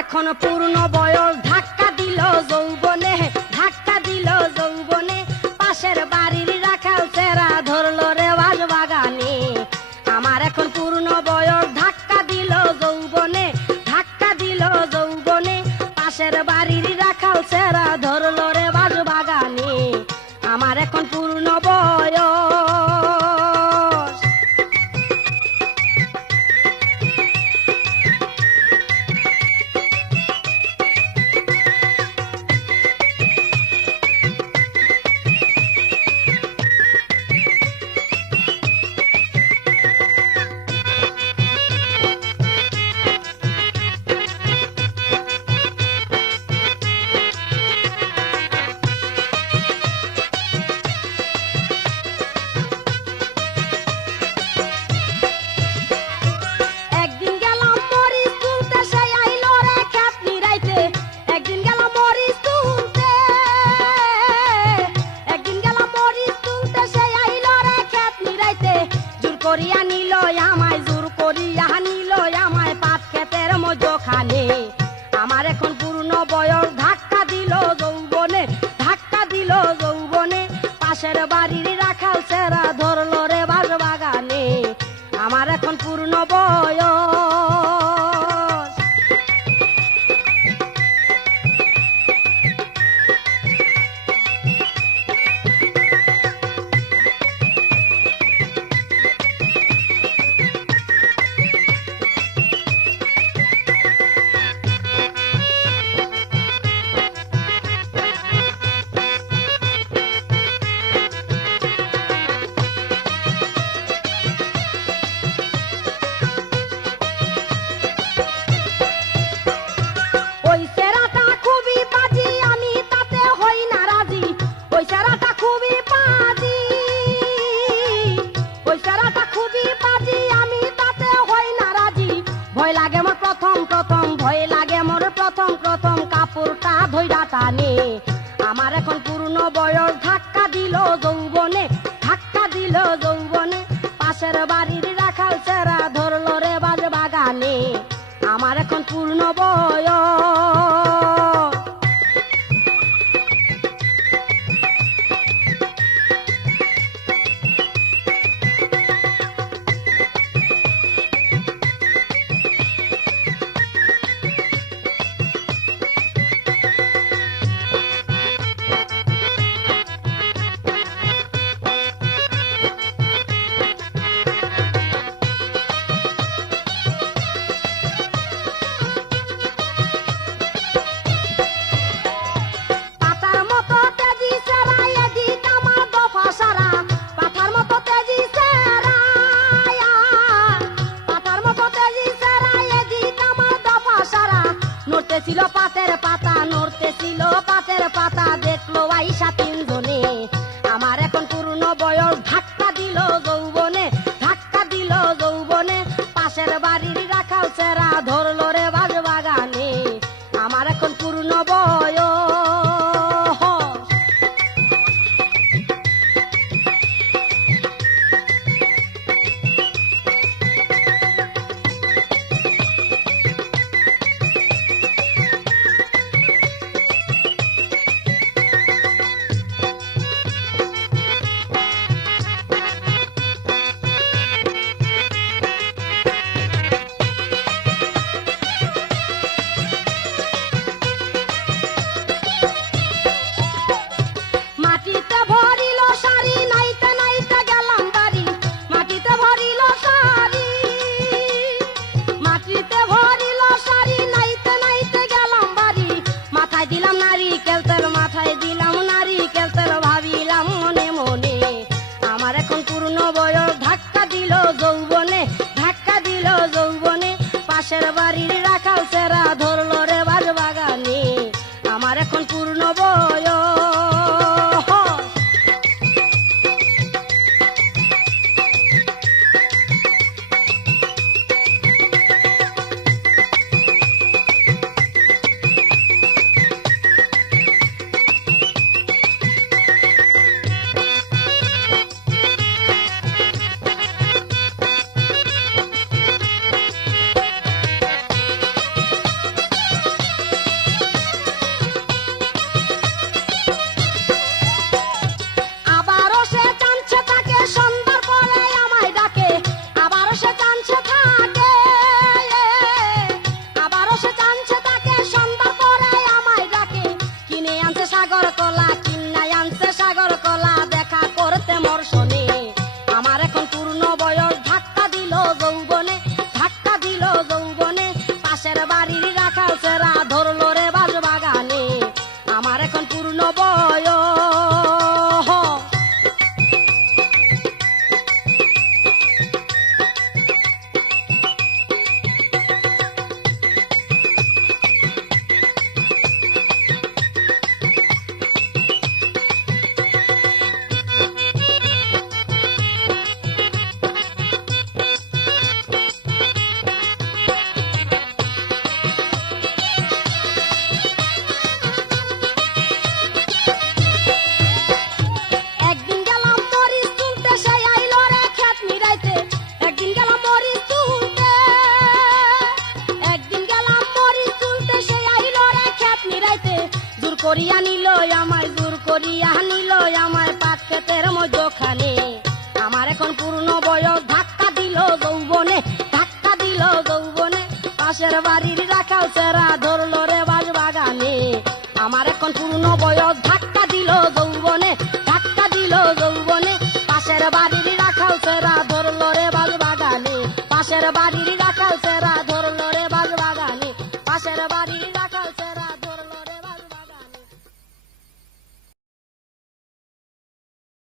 এখন পূর্ণ বয়স, ধাক্কা দিল যৌবনে, ধাক্কা দিল যৌবনে, পাশের বাড়ির রাখাল চেরা ধরল রে বাঁশ বাগানে। আমার এখন পূর্ণ বয়স, ধাক্কা দিল যৌবনে, ধাক্কা দিল যৌবনে, পাশের বাড়ির রাখাল চেরা ধরল রে বাঁশ বাগানে। আমার এখন পূর্ণ বয়স। করিয়া নিল আমায়, জোর করিয়া নিল আমায় পাট ক্ষেতের মধ্যখানে। আমার এখন পূর্ণ বয়স, ধাক্কা দিল যৌবনে, ধাক্কা দিল যৌবনে, পাশের বাড়ির রাখাল চেরা ধরল রে বাঁশ বাগানে। আমার এখন পূর্ণ বয়স। ভয় লাগে মোর প্রথম প্রথম, ভয় লাগে মোর প্রথম প্রথম, কাপড়টা ধইরা টানে। আমার এখন পূর্ণ বয়স, ধাক্কা দিল যৌবনে, ধাক্কা দিল যৌবনে, পাশের বাড়ির রাখাল চেরা ধরল রে বাঁশ বাগানে। আমার এখন পূর্ণ বয়স। নড়তেছিল পাতের পাতা, নড়তেছিল পাতের পাতা, দেখলো আইসা তিনজনে। আমার এখন পূর্ণ বয়স, ধাক্কা দিল যৌবনে, ধাক্কা দিল যৌবনে, পাশের বাড়ির রাখাল চেরা ধরল রে বাঁশ বাগানে। আমার এখন পূর্ণ বয়স। করিয়া নিল আমায়, জোর করিয়া নিল আমায় পাট ক্ষেতের মধ্যখানে। আমার এখন পূর্ণ বয়স, ধাক্কা দিল যৌবনে, ধাক্কা দিল যৌবনে। পাশের বাড়ির রাখাল সেরা ধরলো রে বাঁশ বাগানে। আমার এখন পূর্ণ বয়স,